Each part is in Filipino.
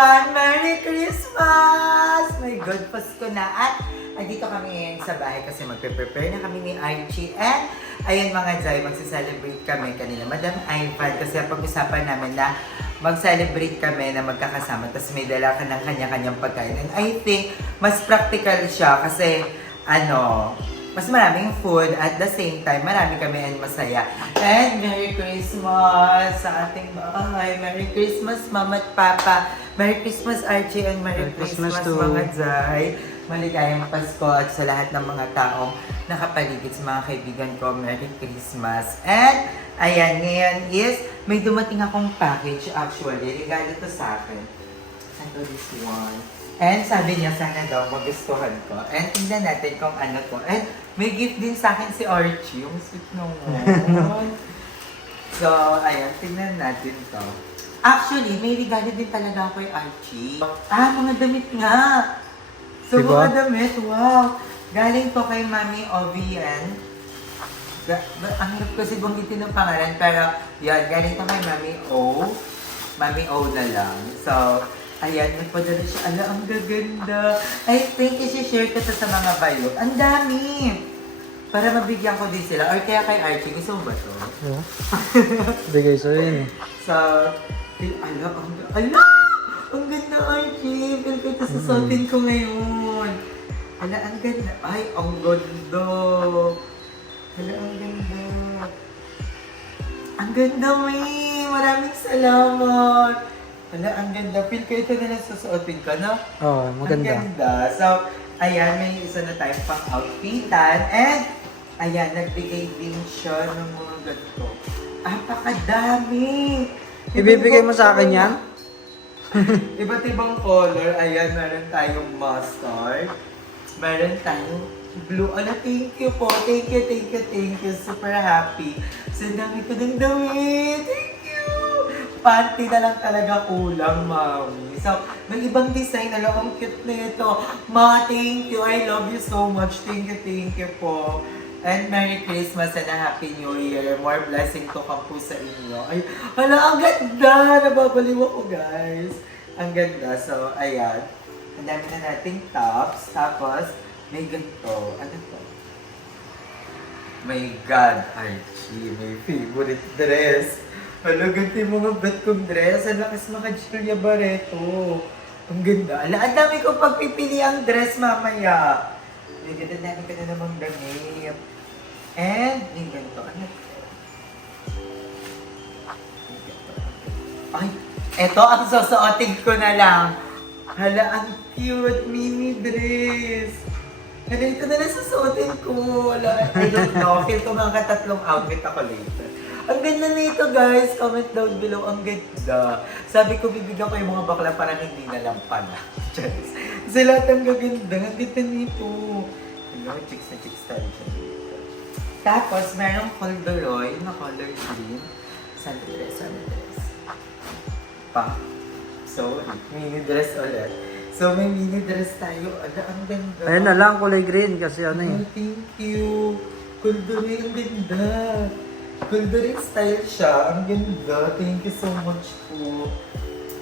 everyone! Merry Christmas! My God, Pasko na. At andito kami ngayon sa bahay kasi magpe-prepare na kami ni Archie. And ayun mga Jai, magsa-celebrate kami kanina. Madam Ivan, kasi pag-usapan namin na mag-celebrate kami na magkakasama. Tapos may dala ka ng kanya-kanyang pagkain. And I think, mas practical siya kasi mas maraming food at the same time, marami kami and masaya. And Merry Christmas sa ating bahay. Merry Christmas, Mama at Papa. Merry Christmas, Archie, and Merry Christmas to mga Zay. Maligayang Pasko at sa lahat ng mga taong nakapaligid sa mga kaibigan ko. Merry Christmas. And, ayan, ngayon is, may dumating akong package actually. Regalo to sa akin. Ito this one. And sabi niya, sana daw magustuhan ko. And tingnan natin kung ano to. And may gift din sa akin si Archie. Yung sweet naman. So, ayan, tingnan natin to. Actually, may regalo din talaga ako kay Archie. Mga damit nga. So, diba? mga damit, wow. Galing to kay Mami Ovian. Ang hirap kasi banggitin ng pangalan, pero yan, galing to kay Mami O. Mami O na lang. So, ayan, nagpadala siya. Ala, ang gaganda. I think isi-share ko to sa mga bayo. Ang dami! Para mabigyan ko din sila. Or kaya kay Archie, gusto mo ba to? Oo. Bigay sa'yo yun eh. So, ala, ang ganda Archie. Feel ko ito susutin ko ngayon. Ala, ang ganda. Ay, ang ganda. Ala, ang ganda. Ang ganda, May. Maraming salamat. Ala, ang ganda. Feel ko ito na lang susuotin ka, no? Oo, maganda. Ang ganda. So, ayan, may isa na tayong pang-outfitan. And, ayan, nagbigay din siya ng mga ganito. Apakadami! Ibibigay mo sa akin yan? Iba't ibang color. Ayan, meron tayong mustard. Meron tayong blue. Ala, thank you po. Thank you, thank you, thank you. Super happy. So, dami ko ng damit. Thank you! Panty na lang talaga kulang, Mami. So, may ibang design. Alam, ang cute na ito. Ma, thank you. I love you so much. Thank you po. And Merry Christmas and a Happy New Year. More blessing to come po sa inyo. Ay, hala, ang ganda! Nababaliw ako, guys. Ang ganda. So, ayan. Ang dami na nating tops. Tapos, may ganito. Ano to? My God, Archie. My favorite dress. Hala, ganito yung mga bet kong dress. Ang lakas mga Julia Barreto. Ang ganda. Ala, ang dami kong pagpipili ang dress mamaya. May dami ka na namang damit. And, may ganito. Ano to? Ay, eto ang susuotin ko na lang. Hala, ang cute mini dress. Hala, ito na lang susuotin ko. Hala, I don't know. Feel ko mga tatlong outfit ako later. Ang ganda nito, guys. Comment down below. Ang ganda. Sabi ko, bibigyan ko yung mga bakla para hindi na lang pala. Kasi lahat ang gaganda. Ang ganda nito. Hello, chicks na chicks tayo dyan. Tapos, merong corduroy na color green. Sundress. Sorry. Mini dress ulit. So, may mini dress tayo. Ala, ang ganda. Ayun na lang, kulay green kasi ano eh. Oh, thank you. Corduroy, ang ganda. Corduroy style siya. Ang ganda. Thank you so much po.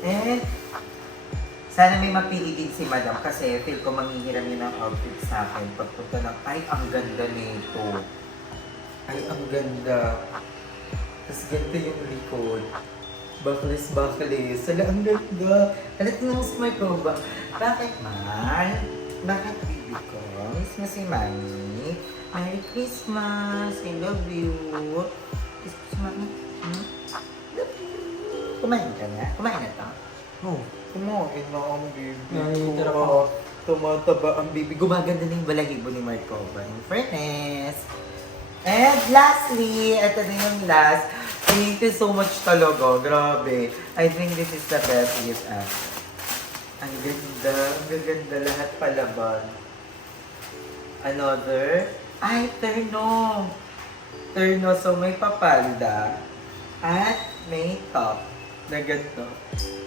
And, sana may mapili din si Madam kasi feel ko manghihiram yun ng outfit sa akin. Pagpunta ng, ay, ang ganda nito. Ay, ang ganda. Tapos ganito yung likod. Baklis. Sala, ang ganda. Alat mo mas may proba. Bakit, Mal? Bakit, baby ko? Miss mo si Mami? Merry Christmas! I love you! Kiss mo si Mami? Love you! Kumain ka na? Kumain na to? Oo. Kumain na ang baby Nakikita ko. ko. Tumataba ang baby. Gumaganda na yung balahibo ni Marcova. In fairness. And lastly, ito na yung last. Thank you so much talaga. Grabe. I think this is the best gift ever. Ang ganda. Ang gaganda lahat palaban. Another. Ay, terno. Terno. So, may papalda. At may top. Na ganito.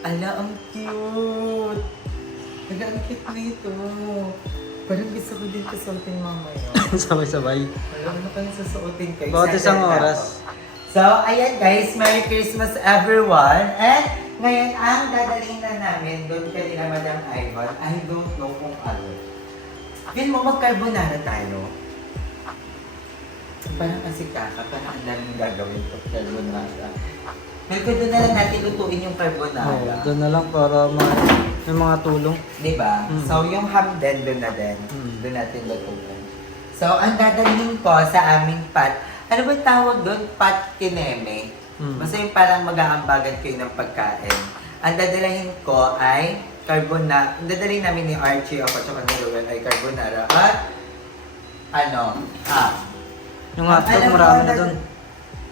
Ala, ang cute. Ala, ang cute nito. Parang gusto ko din kasuotin mamaya. Sabay-sabay. Ano kaya susuotin ko? Bawat isang oras. So, ayan guys, Merry Christmas everyone! And Ngayon, ang dadalhin na namin doon kanila Madam Ivan, I don't know kung ano. Feel mo mag-carbonara tayo? Parang kasi parang ang daming gagawin pag carbonara. Pero doon na lang natin lutuin yung Oo, carbonara. doon na lang para may mga tulong. Diba? Mm. So, yung ham din, doon na din. Mm. Doon natin lutuin. So, ang dadalhin ko sa aming pat, ano ba tawag doon? Pat kineme. Basta yung parang mag-aambagan kayo ng pagkain. Ang dadalhin ko ay carbonara. Ang dadalhin namin ni Archie ako at ni Ruel ay carbonara at ham. Yung hotdog, Alam mo, marami na doon.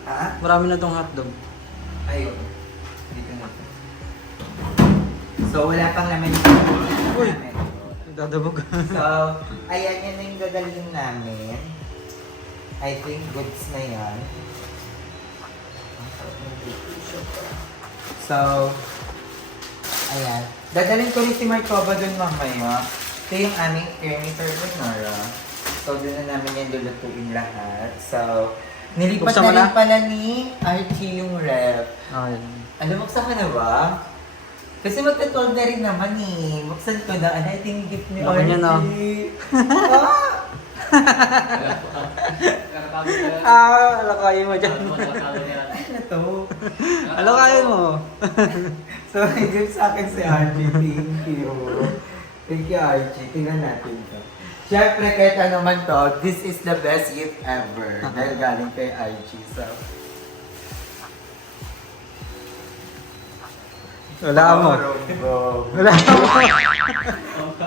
Ha? Marami na tong hotdog. Ayun. Dito na to. So, wala pang laman. Uy! Dadabog. So, ayan yan na yung dadalhin namin. I think goods na yan. So, ayan. Dadalhin ko rin si Marcova doon mamaya. Ito yung aming creamy carbonara. So, doon na namin yung lulutuin lahat. So, nilipat Buksan na mo rin na? pala ni Archie yung ref. Ayun. Alam, buksan ka na ba? Kasi magta-12 na rin naman eh. Buksan ko na. Ano, ito yung gift ni Laki niya na. Alakayin mo dyan. Ano to? Alakayin mo. So, may gift sa akin si Archie. Thank you. Thank you, Archie. Tingnan natin to. Siyempre, kahit ano man to, this is the best gift ever. Dahil galing kay Archie. So, Wala mo. Wala mo.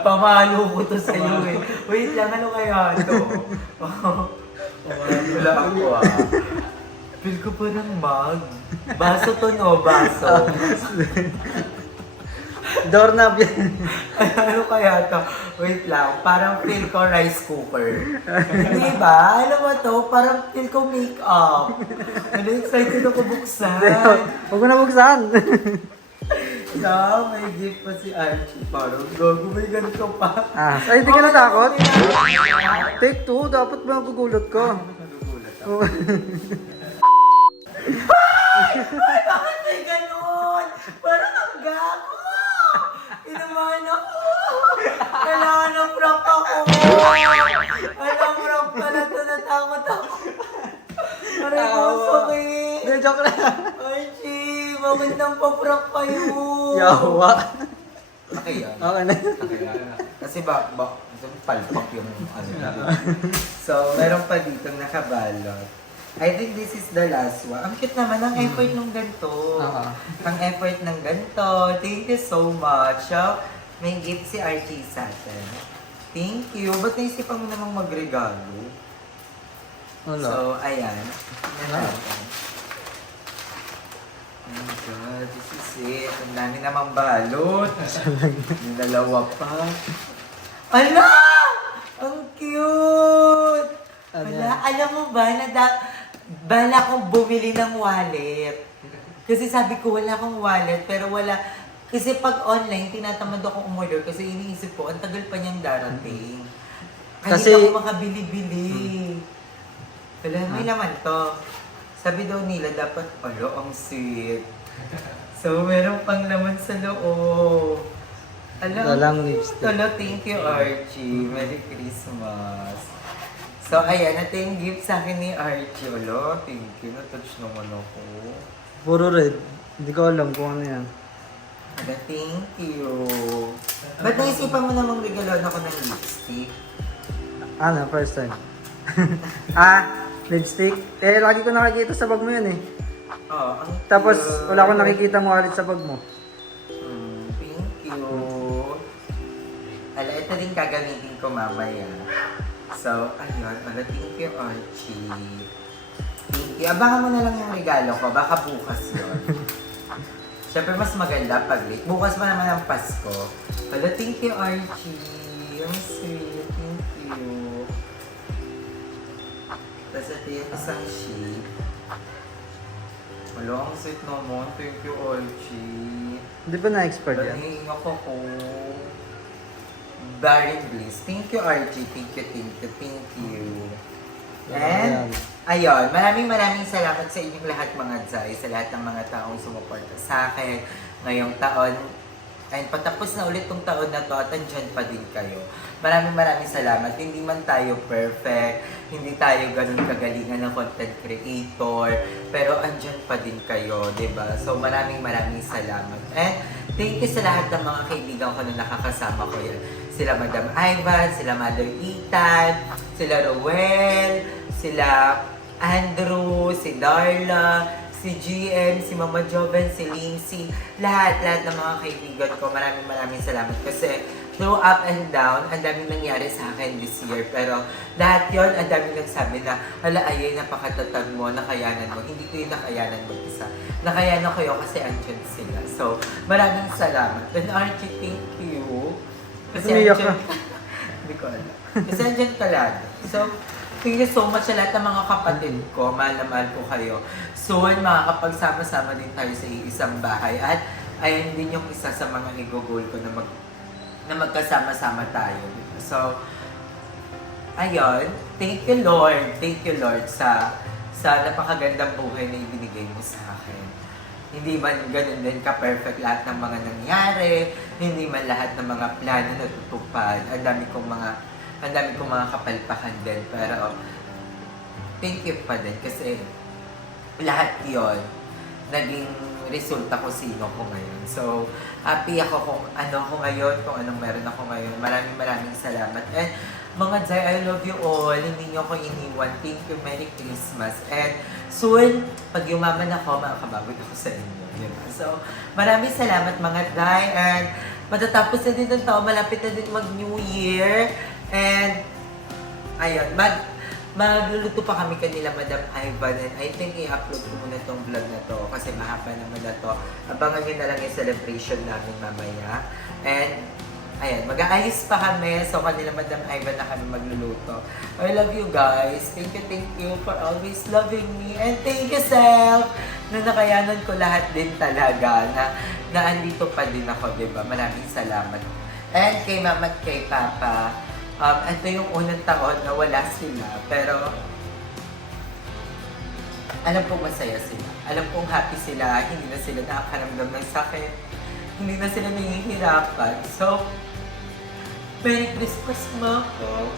Pamalo ko to sa'yo eh. Wait lang, ano kaya to? Wala ako ah. Feel ko pa ng mug. Baso to no, baso. Doorknob yan. Ano kaya to? Wait lang, parang feel ko rice cooker. Di ba? Alam mo to, parang feel ko make-up. Ano, excited ako buksan. Huwag mo na buksan. So, may gift pa si Archie. Parang gago, may ganito pa. Ay, hindi ka natakot? Take 2, dapat magugulot ko. Nagugulat ako. Oo. Ay, bakit may ganun? Parang ang gago! Inuman ako! Kailangan ng prank ako! Alam, prank pala ito, natakot ako. Parang ako sakit! Hindi, joke lang. Archie, magandang pa-prank kayo! Yawa. Okay yan. Okay na. Okay yan. Kasi palpak yung ano. So, meron pa dito nakabalot. I think this is the last one. Ang cute naman ang effort ng ganito. Oo. Ang effort ng ganito. Thank you so much. So, may gift si Archie sa atin. Thank you. Ba't naisipan mo namang magregalo? Wala. So, ayan. Wala. Oh my God, this is it. Ang dami namang balot. Yung dalawa pa. Ala! Ang cute! Ano Wala, yan? alam mo ba na bala kong bumili ng wallet. Kasi sabi ko wala akong wallet, pero wala. Kasi pag online, tinatamad ako umorder kasi iniisip ko, ang tagal pa niyang darating. Kaya Kasi- hindi ako makabili-bili. Wala, may laman to. Sabi daw nila, dapat, ang sweet. So, meron pang laman sa loob. Alam, Walang lipstick. thank you, Archie. Merry Christmas. So, ayan, ito yung gift sa akin ni Archie. Alo, thank you. Na-touch naman ako. Puro red. Hindi ko alam kung ano yan. Ala, thank you. Ba't naisipan mo namang regaloan ako ng lipstick? Ano, first time. Lipstick. Lagi ko nakikita sa bag mo yun eh. Oh, ang Tapos, cute. wala akong nakikita mo wallet sa bag mo. Thank you. Ala, ito din gagamitin ko mamaya. So, ayun. Ala, thank you, Archie. Thank you. Abangan mo na lang yung regalo ko. Baka bukas yun. Siyempre, mas maganda pag late. Bukas pa naman ang Pasko. Ala, thank you, Archie. Ang sweet. Thank you. Tapos ito yung isang sheet. Ala, ang sweet naman. Thank you, Archie. Hindi pa na-expert yan. Nangingin ako ko. Barry Bliss. Thank you, Archie. Thank you, thank you, thank you. And, ayun, maraming salamat sa inyong lahat mga Zay, sa lahat ng mga taong sumuporta sa akin. ngayong taon. And patapos na ulit tong taon na to at andyan pa din kayo. Maraming salamat. Hindi man tayo perfect, hindi tayo ganun kagalingan ng content creator, pero andyan pa din kayo, 'di ba? So maraming salamat. And thank you sa lahat ng mga kaibigan ko na nakakasama ko yan. Sila Madam Ivan, sila Mother Ethan, sila Roel, sila Andrew, si Darla, si GM, si Mama Joven, si Lindsay, lahat ng mga kaibigan ko, maraming salamat kasi through up and down, ang daming nangyari sa akin this year. Pero lahat yon, ang daming nagsabi na, hala Ayay, napakatatag mo, nakayanan mo. Hindi ko yung nakayanan mo isa. Nakayanan ko yun kasi andyan sila. So, maraming salamat. And Archie, thank you. Kasi Umiyak ka. Hindi ko alam. Kasi andyan ka lagi. So, thank you so much sa lahat ng mga kapatid ko. Mahal na mahal ko kayo. Soon, makakapagsama-sama din tayo sa isang bahay. At ayun din yung isa sa mga i-goal ko na magkasama-sama tayo. So, ayun. Thank you Lord. Thank you Lord sa napakagandang buhay na ibinigay mo sa akin. Hindi man ganun din ka-perfect lahat ng mga nangyari. Hindi man lahat ng mga plano natutupad. Ang dami kong mga kapalpakan din. Pero, thank you pa din kasi lahat yon naging resulta ko sino ko ngayon. So, happy ako kung ano ko ngayon, kung anong meron ako ngayon. Maraming salamat. And mga Jai, I love you all. Hindi niyo ako iniwan. Thank you. Merry Christmas. And soon, pag yumaman ako, makakababag ako sa inyo. Diba? So, maraming salamat mga Jai. And matatapos na din ang taon. Malapit na din mag-New Year. And, ayun, magluluto pa kami kanila Madam Ivan, and I think i-upload ko muna tong vlog na to kasi mahaba naman na to. Abangan nyo na lang yung celebration namin mamaya. And ayan, mag-aayos pa kami. So kanila Madam Ivan na kami magluluto. I love you guys. Thank you for always loving me. And thank you self na nakayanan ko lahat din talaga na andito pa din ako, diba? Maraming salamat. And kay Mama at kay Papa, ito yung unang taon na wala sila, pero alam kong masaya sila. Alam kong happy sila, hindi na sila nakakaramdam ng sakit, hindi na sila nahihirapan. So, Merry Christmas, Ma ko.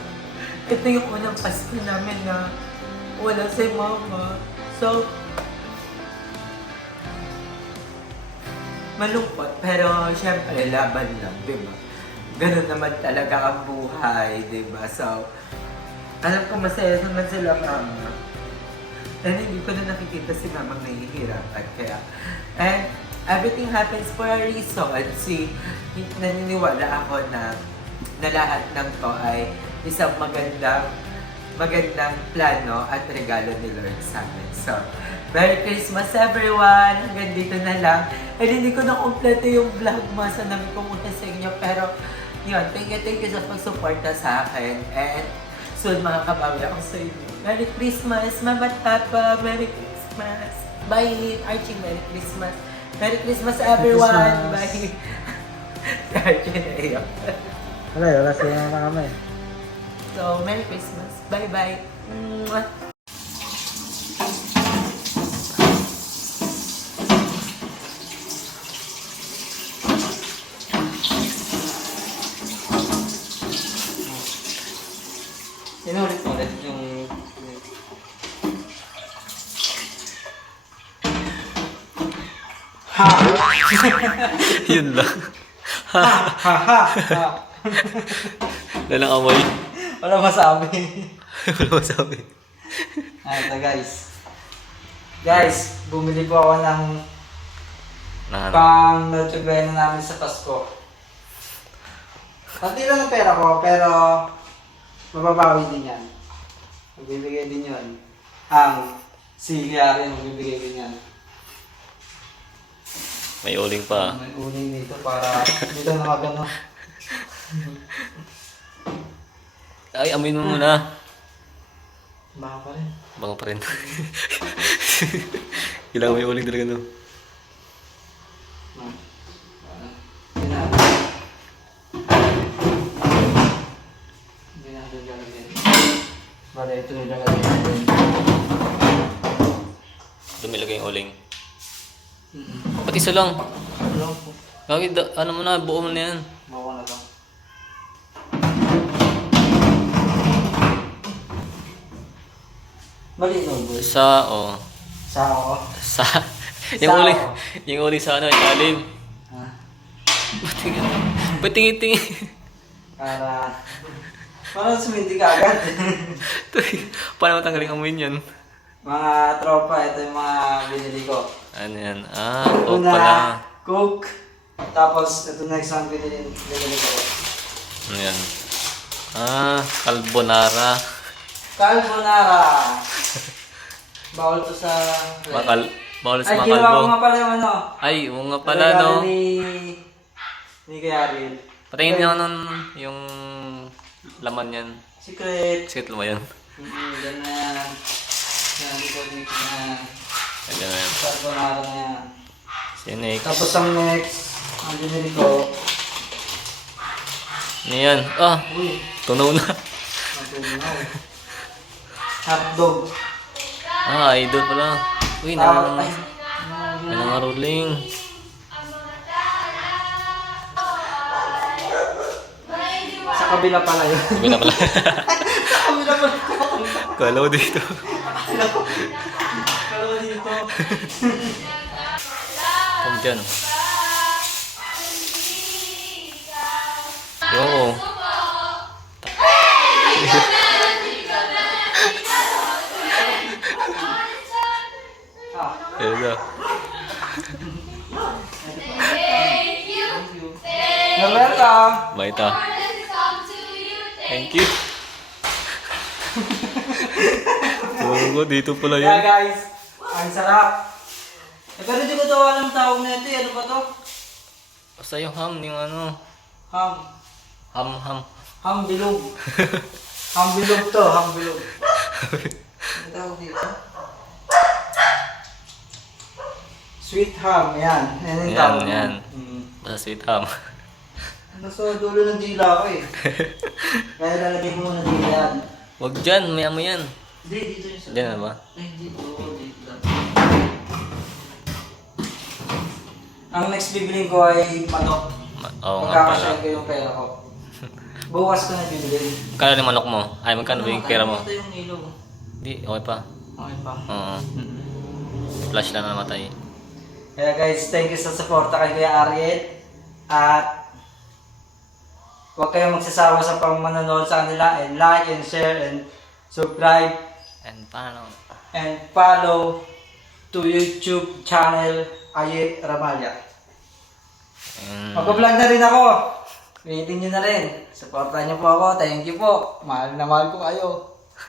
Ito yung unang Pasko namin na wala si Mama. So, malungkot, pero syempre laban lang, di ba? Ganun naman talaga ang buhay, di ba? So, alam ko masaya naman sila Mama. And hindi ko na nakikita si Mama nahihirapan. Kaya, and everything happens for a reason. Naniniwala ako na lahat ng to ay isang magandang plano at regalo ni Lord sa amin. So, Merry Christmas everyone! Hanggang dito na lang. And hindi ko na kompleto yung vlog mo. Sanami ko muna sa inyo. Pero, yun, thank you sa pagsuporta sa akin. And soon makakabawi ako sa inyo. Merry Christmas, Mama at Papa. Merry Christmas. Bye, Archie. Merry Christmas. Merry Christmas everyone. Merry Bye. Si Archie na iyak. Wala sila na kami. So, Merry Christmas. Bye-bye. Mwah. Ulit yung... Ha! Yun lang. Ha! Wala lang amoy. Wala masabi. Wala masabi. Ito guys. Guys, bumili po ako ng pang Noche Buena namin sa Pasko. Pati lang ang pera ko, pero mababawi din yan. Magbibigay din yun. Si Yari magbibigay din yan. May uling pa. May uling dito para dito na magano. Ay, amoy mo muna. Baka pa rin. Baka pa rin. Kailangan may uling talaga no. Bale, ito yung lalagay natin. Dumilagay yung uling. Pati isa lang. Ano ano? Gagi, ano mo na, buo mo na yan. Bawa na to. Malinaw boy. Sa ako. Sa, yung uling sa ano, ilalim. Ah, Ba't tingin-tingin? para suminti ka agad. Paano matanggalin ang amoy niyan? Mga tropa, ito yung mga binili ko. Ano yan? Ah, Ito Coke pala. na, Coke. Tapos, ito next one binili ko. Ano yan? Ah, carbonara. Carbonara. Bawal to sa... Bawal Ay, sa ginawa ko makalbo. nga pala yung ano. Ay, oo nga pala, Regalo no? Ni Kuya Ariel. Patingin niyo nun yung laman yan. Secret. Sikit mo yan. Yan na yan. Yan, likod nito na yan. Ayan na yan. Carbonara na yan. Sinek. Tapos ang next, ang binili ko. Ano yan? Ah, Uy, tunaw na. natunaw. Hotdog. Ah, idol pala. Uy, Ay, nangangaruling. sa kabila pala yun. Sabi na pala. Sa kabila pala. Kala ko dito. Kala ko dito. Kung dyan. Oo. Ah, Ayun na. you're welcome. Baita. Thank you. Tulog ko, dito pala Yeah yun. guys, ang sarap. Eh, pero di ko tawa ng tawag na ito. Ano ba to? Basta yung ham, yung ano. Ham. Ham. Ham bilog. Ham bilog to, ham bilog. Ano tawag dito? Sweet ham, yan. Yan yung Yan, tawag yan. Mm. Basta sweet ham. Nasa dulo ng dila ko eh. Kaya lalagay mo muna dila yan. Wag dyan, may amoy yan. Hindi, dito yung sa... Dyan na ba? Ay, dito. Dito lang. Ang next bibilin ko ay manok. Oo nga pala. Magkakasya ko yung pera ko. Bukas ko na bibilin. Magkano yung manok mo? Ay, magkano ba yung pera mo? Ito yung ilog. Hindi, okay pa. Okay pa. Oo. Flash lang na namatay. Kaya guys, thank you sa suporta kay Kuya Ariel. At huwag kayong magsasawa sa pamanonood sa kanila. And like and share and subscribe And paano? and follow to YouTube channel Aye Ramalya. Mag-vlog na rin ako. Waiting nyo na rin. Supportan nyo po ako. Thank you po. Mahal na mahal ko kayo.